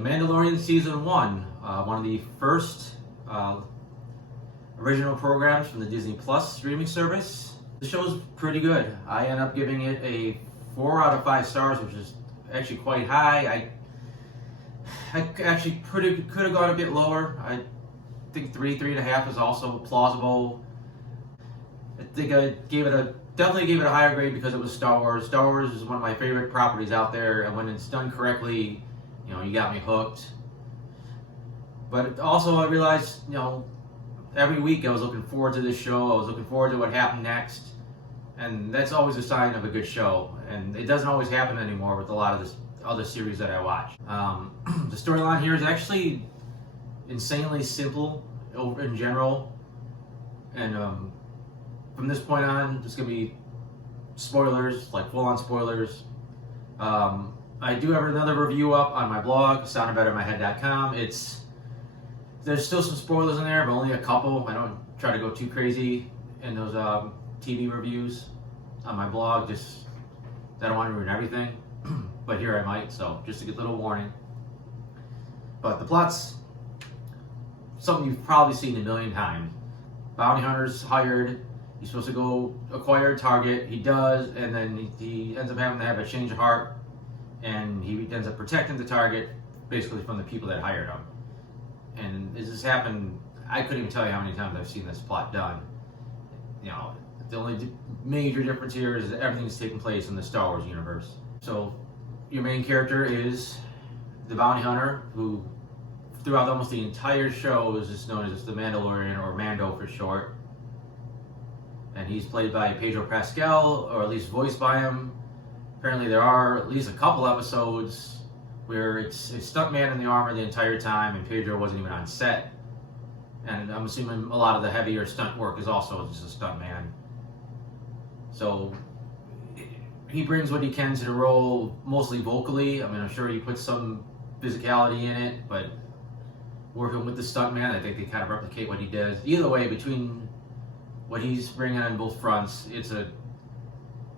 The Mandalorian Season 1, one of the first original programs from the Disney Plus streaming service. The show's pretty good. I end up giving it a 4 out of 5 stars, which is actually quite high. I actually could have gone a bit lower. I think 3.5 is also plausible. I think I definitely gave it a higher grade because it was Star Wars. Star Wars is one of my favorite properties out there, and when it's done correctly, you got me hooked. But also I realized, every week I was looking forward to this show. I was looking forward to what happened next. And that's always a sign of a good show. And it doesn't always happen anymore with a lot of this other series that I watch. The storyline here is actually insanely simple in general. And from this point on, there's going to be spoilers, like full-on spoilers. I do have another review up on my blog, soundedbettermyhead.com. There's still some spoilers in there, but only a couple. I don't try to go too crazy in those TV reviews on my blog. Just I don't want to ruin everything, but here I might. So just a good little warning. But the plot's something you've probably seen a million times. Bounty hunter's hired. He's supposed to go acquire a target. He does, and then he ends up having to have a change of heart, and he ends up protecting the target, basically from the people that hired him. And this has happened, I couldn't even tell you how many times I've seen this plot done. The only major difference here is that everything's taking place in the Star Wars universe. So your main character is the bounty hunter, who throughout almost the entire show is just known as the Mandalorian, or Mando for short. And he's played by Pedro Pascal, or at least voiced by him. Apparently there are at least a couple episodes where it's a stuntman in the armor the entire time, and Pedro wasn't even on set. And I'm assuming a lot of the heavier stunt work is also just a stuntman. So he brings what he can to the role, mostly vocally. I mean, I'm sure he puts some physicality in it, but working with the stuntman, I think they kind of replicate what he does. Either way, between what he's bringing on both fronts, it's a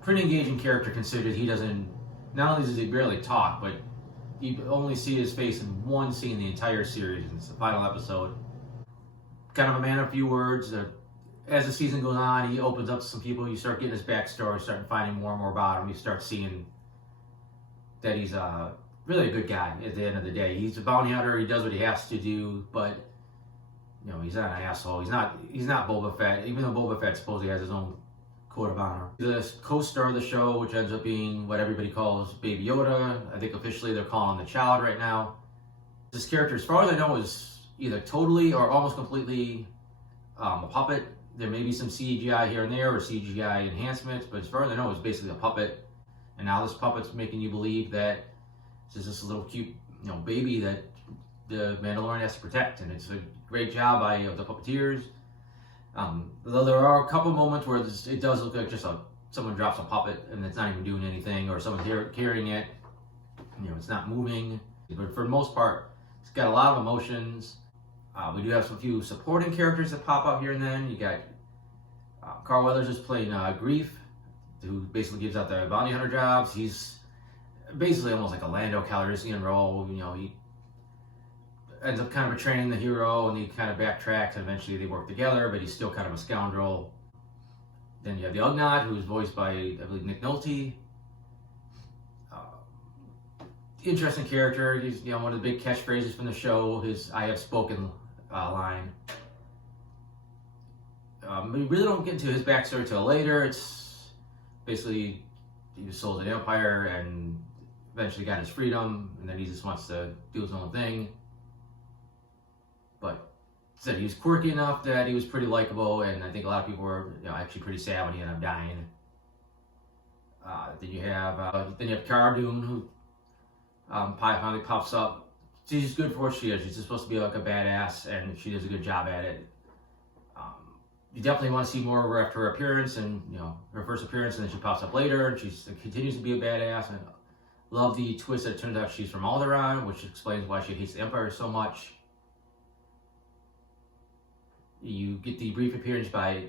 pretty engaging character, considering he doesn't, not only does he barely talk, but you only see his face in one scene the entire series, and it's the final episode. Kind of a man of few words. As the season goes on, he opens up to some people. You start getting his backstory, starting finding more and more about him. You start seeing that he's really a good guy at the end of the day. He's a bounty hunter. He does what he has to do, but he's not an asshole. He's not Boba Fett, even though Boba Fett supposedly has his own code of honor. The co-star of the show, which ends up being what everybody calls Baby Yoda. I think officially they're calling him the child right now. This character, as far as I know, is either totally or almost completely a puppet. There may be some CGI here and there, or CGI enhancements, but as far as I know, it's basically a puppet. And now this puppet's making you believe that it's just this little cute, baby that the Mandalorian has to protect, and it's a great job by the puppeteers. Though there are a couple moments where it does look like just someone drops a puppet and it's not even doing anything, or someone's carrying it. It's not moving. But for the most part, it's got a lot of emotions. We do have a few supporting characters that pop up here and then. You got Carl Weathers is playing Grief, who basically gives out the bounty hunter jobs. He's basically almost like a Lando Calrissian role. He ends up kind of betraying the hero, and he kind of backtracks, and eventually they work together, but he's still kind of a scoundrel. Then you have the Ugnaught, who's voiced by, I believe, Nick Nolte. Interesting character. He's one of the big catchphrases from the show, his "I have spoken" line. We really don't get into his backstory till later. It's basically he was sold to the Empire and eventually got his freedom, and then he just wants to do his own thing. But said he was quirky enough that he was pretty likable, and I think a lot of people were actually pretty sad when he ended up dying. Then you have Cara Dune, who finally pops up. She's good for what she is. She's just supposed to be like a badass, and she does a good job at it. You definitely want to see more of her after her appearance, and her first appearance, and then she pops up later, and she continues to be a badass. And love the twist that it turns out she's from Alderaan, which explains why she hates the Empire so much. You get the brief appearance by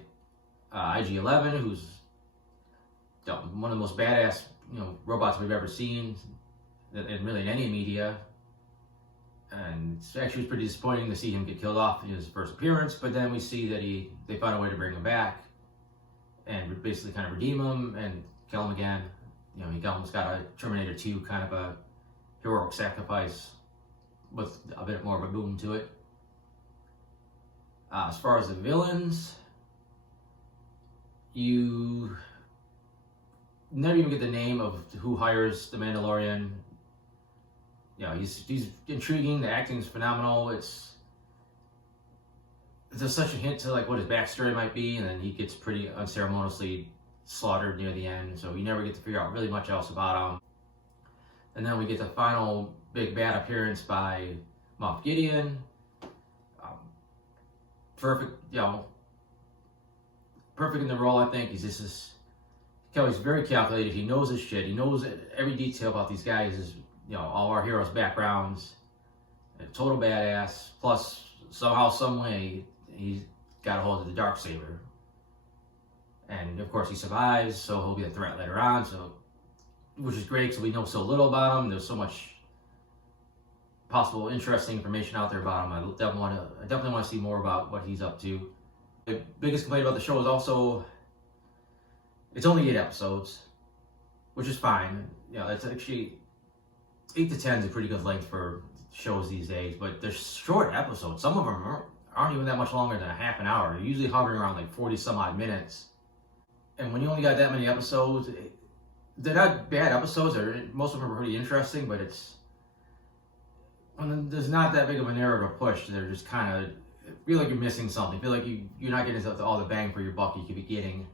IG-11, who's one of the most badass robots we've ever seen, and really in any media. And it's actually pretty disappointing to see him get killed off in his first appearance, but then we see that they found a way to bring him back and basically kind of redeem him and kill him again. You know, he almost got a Terminator 2 kind of a heroic sacrifice with a bit more of a boom to it. As far as the villains, you never even get the name of who hires the Mandalorian. You know, he's intriguing. The acting is phenomenal. There's such a hint to like what his backstory might be, and then he gets pretty unceremoniously slaughtered near the end. So you never get to figure out really much else about him. And then we get the final big bad appearance by Moff Gideon. Perfect, you know, perfect in the role. I think he's very calculated. He knows his shit. He knows every detail about these guys. You know, all our heroes' backgrounds. A total badass. Plus, somehow, some way, he's got a hold of the Darksaber. And of course, he survives, so he'll be a threat later on. So, which is great because we know so little about him. There's so much possible interesting information out there about him. I definitely want to see more about what he's up to. The biggest complaint about the show is also it's only 8 episodes, which is fine. You know, that's actually 8 to 10 is a pretty good length for shows these days. But they're short episodes. Some of them aren't even that much longer than a half an hour. They're usually hovering around like 40 some odd minutes. And when you only got that many episodes, they're not bad episodes. Most of them are pretty interesting, but when there's not that big of a narrative push, they're just kind of feel like you're missing something. Feel like you're not getting all the bang for your buck you could be getting.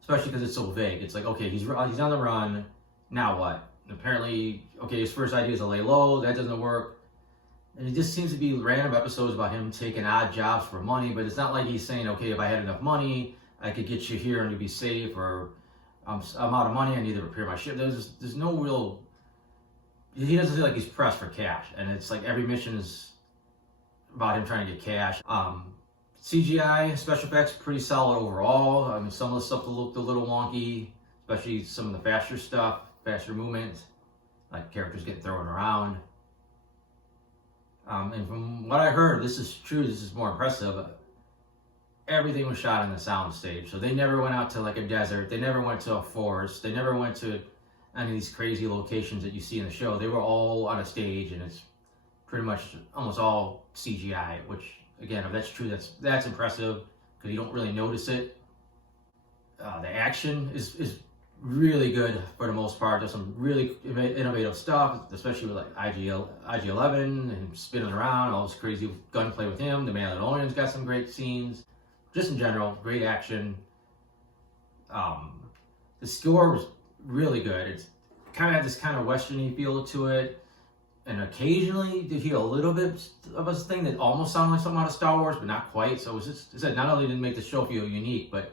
Especially because it's so vague. It's like, okay, he's on the run. Now what? And apparently, okay, his first idea is to lay low. That doesn't work. And it just seems to be random episodes about him taking odd jobs for money. But it's not like he's saying, okay, if I had enough money, I could get you here and you'd be safe. Or I'm out of money. I need to repair my ship. There's no real. He doesn't feel like he's pressed for cash, and it's like every mission is about him trying to get cash. CGI, special effects, pretty solid overall. I mean, some of the stuff looked a little wonky, especially some of the faster movement, like characters getting thrown around. And from what I heard, this is true, this is more impressive. Everything was shot on the sound stage, so they never went out to like a desert, they never went to a forest, they never went to any of these crazy locations that you see in the show. They were all on a stage, and it's pretty much almost all CGI, which again, if that's true, that's impressive because you don't really notice it. The action is really good for the most part. There's some really innovative stuff, especially with like IG-11 and spinning around, all this crazy gunplay with him. The Mandalorian's got some great scenes. Just in general, great action. The score was really good. It's kind of had this kind of westerny feel to it, and occasionally you hear a little bit of a thing that almost sounded like something out of Star Wars, but not quite. So it was just, it said not only didn't make the show feel unique, but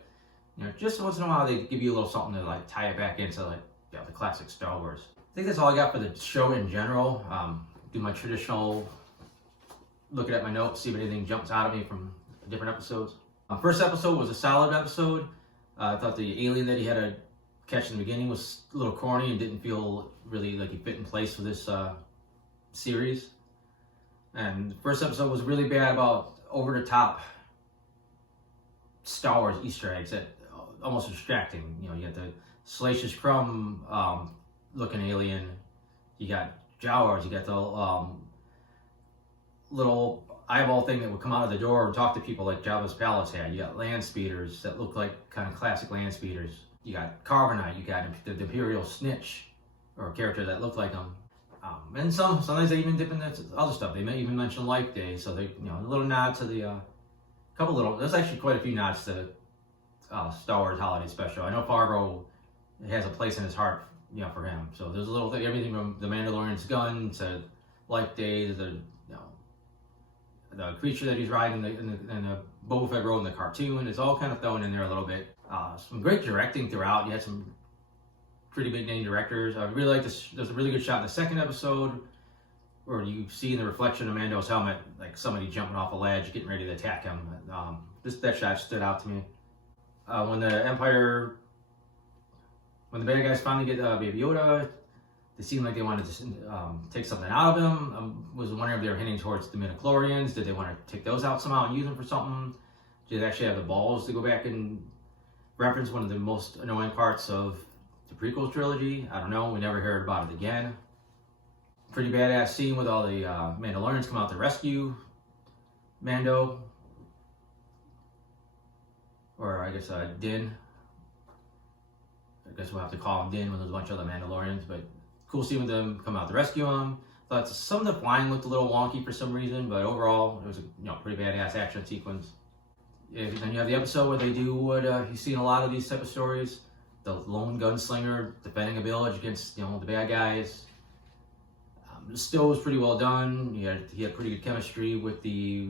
you know, just once in a while they give you a little something to like tie it back into like the classic Star Wars. I think that's all I got for the show in general. Do my traditional looking at my notes, see if anything jumps out of me from different episodes. First episode was a solid episode. I thought the alien that he had to catch in the beginning was a little corny and didn't feel really like he fit in place for this series. And the first episode was really bad about over the top Star Wars Easter eggs that almost distracting. You know, you got the Salacious Crumb looking alien, you got Jawas, you got the little eyeball thing that would come out of the door and talk to people like Jabba's palace had. You got land speeders that look like kind of classic land speeders. You got Carbonite, you got the Imperial Snitch, or a character that looked like him. And sometimes they even dip into other stuff. They may even mention Life Day, so they, you know, a little nod to the, there's actually quite a few nods to Star Wars Holiday Special. I know Fargo has a place in his heart, you know, for him. So there's a little thing, everything from the Mandalorian's gun to Life Day, the the creature that he's riding and the Boba Fett rode in the cartoon. It's all kind of thrown in there a little bit. Some great directing throughout. You had some pretty big name directors. I really like this. There's a really good shot in the second episode where you see in the reflection of Mando's helmet, like somebody jumping off a ledge, getting ready to attack him. That shot stood out to me. When the bad guys finally get Baby Yoda, They seemed like they wanted to take something out of him. I was wondering if they were hinting towards the midichlorians. Did they want to take those out somehow and use them for something? Did they actually have the balls to go back and reference one of the most annoying parts of the prequel trilogy? I don't know. We never heard about it again. Pretty badass scene with all the Mandalorians come out to rescue Mando. Or I guess Din. I guess we'll have to call him Din when there's a bunch of other Mandalorians, but cool seeing with them come out to rescue him. Thought some of the flying looked a little wonky for some reason, but overall it was a pretty badass action sequence. Then you have the episode where they do what you see in a lot of these type of stories: the lone gunslinger defending a village against the bad guys. Still was pretty well done. He had pretty good chemistry with the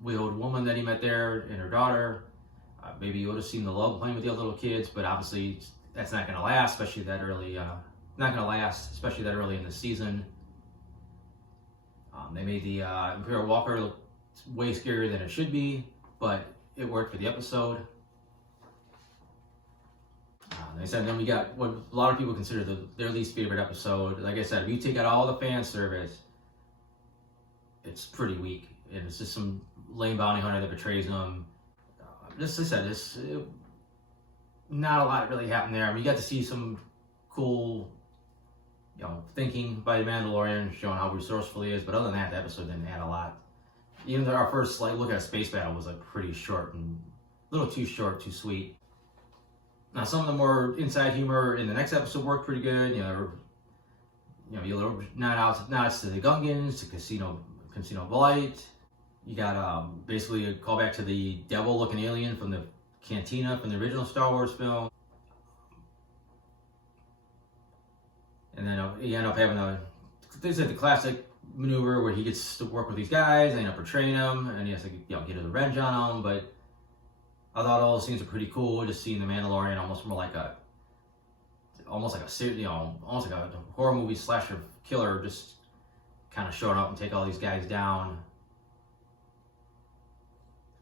widowed woman that he met there and her daughter. Maybe you would have seen the love playing with the other little kids, but obviously that's not going to last, especially that early. Especially that early in the season. They made the Imperial Walker look way scarier than it should be, but it worked for the episode. Like I said, then we got what a lot of people consider their least favorite episode. Like I said, if you take out all the fan service, it's pretty weak, and it's just some lame bounty hunter that betrays them. Not a lot really happened there. I mean, you got to see some cool, thinking by the Mandalorian, showing how resourceful he is. But other than that, the episode didn't add a lot. Even though our first look at a space battle was pretty short and a little too short, too sweet. Now, some of the more inside humor in the next episode worked pretty good. You little nods to the Gungans, to Casino Blight. You got basically a callback to the devil-looking alien from the cantina from the original Star Wars film. And then you end up having the classic maneuver where he gets to work with these guys, they end up betraying him, and he has to get his revenge on them. But I thought all those scenes are pretty cool. Just seeing the Mandalorian almost like a horror movie slasher killer, just kind of showing up and take all these guys down.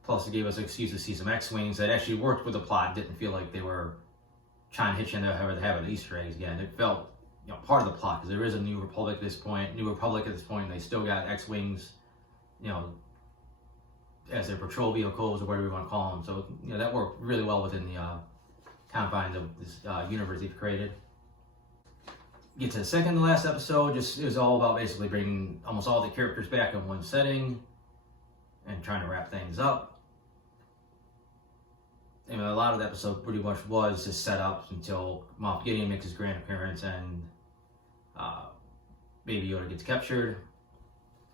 Plus, it gave us an excuse to see some X-Wings that actually worked with the plot. Didn't feel like they were trying to hit you in the head with the Easter eggs again. It felt part of the plot, because there is a New Republic at this point, and they still got X-Wings, as their patrol vehicles or whatever you want to call them. So, that worked really well within the confines of this universe they've created. Get to the second to last episode, it was all about basically bringing almost all the characters back in one setting and trying to wrap things up. And a lot of the episode pretty much was just set up until Moff Gideon makes his grand appearance and Baby Yoda gets captured.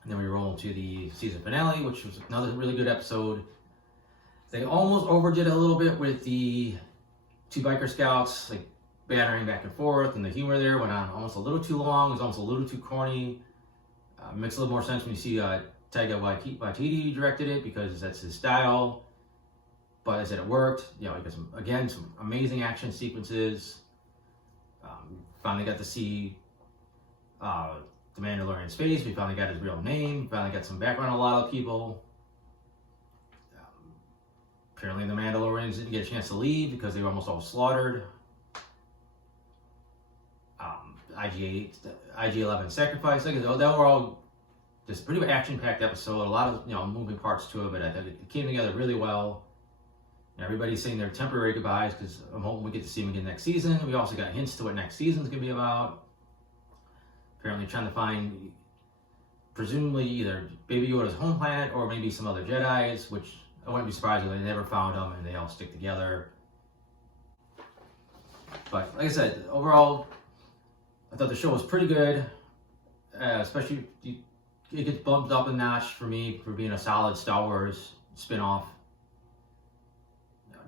And then we roll into the season finale, which was another really good episode. They almost overdid it a little bit with the two biker scouts, battering back and forth, and the humor there went on almost a little too long. It was almost a little too corny. Makes a little more sense when you see Taika Waititi directed it, because that's his style. But as I said, it worked. You got some amazing action sequences. Finally got to see the Mandalorian's face. We finally got his real name. We finally got some background on a lot of people. Apparently the Mandalorians didn't get a chance to leave because they were almost all slaughtered. IG-11 sacrifice. They were all just pretty much action-packed episode. A lot of moving parts to it, but I think it came together really well. Everybody's saying their temporary goodbyes, because I'm hoping we get to see them again next season. We also got hints to what next season's going to be about. Apparently trying to find, presumably, either Baby Yoda's home planet or maybe some other Jedis, which I wouldn't be surprised if they never found them and they all stick together. But like I said, overall, I thought the show was pretty good. Especially, it gets bumped up a notch for me for being a solid Star Wars spin-off.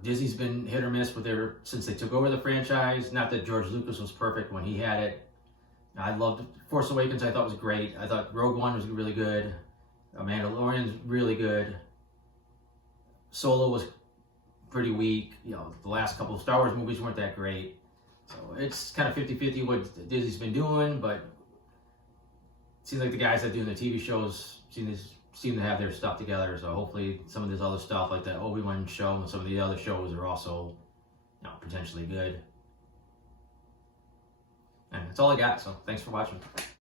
Disney's been hit or miss since they took over the franchise. Not that George Lucas was perfect when he had it. I loved Force Awakens. I thought was great. I thought Rogue One was really good. Mandalorian's really good. Solo was pretty weak. The last couple of Star Wars movies weren't that great. So it's kind of 50-50 what Disney's been doing, but it seems like the guys that do the TV shows seem to have their stuff together. So hopefully some of this other stuff, like the Obi-Wan show and some of the other shows, are also potentially good. And that's all I got, so thanks for watching.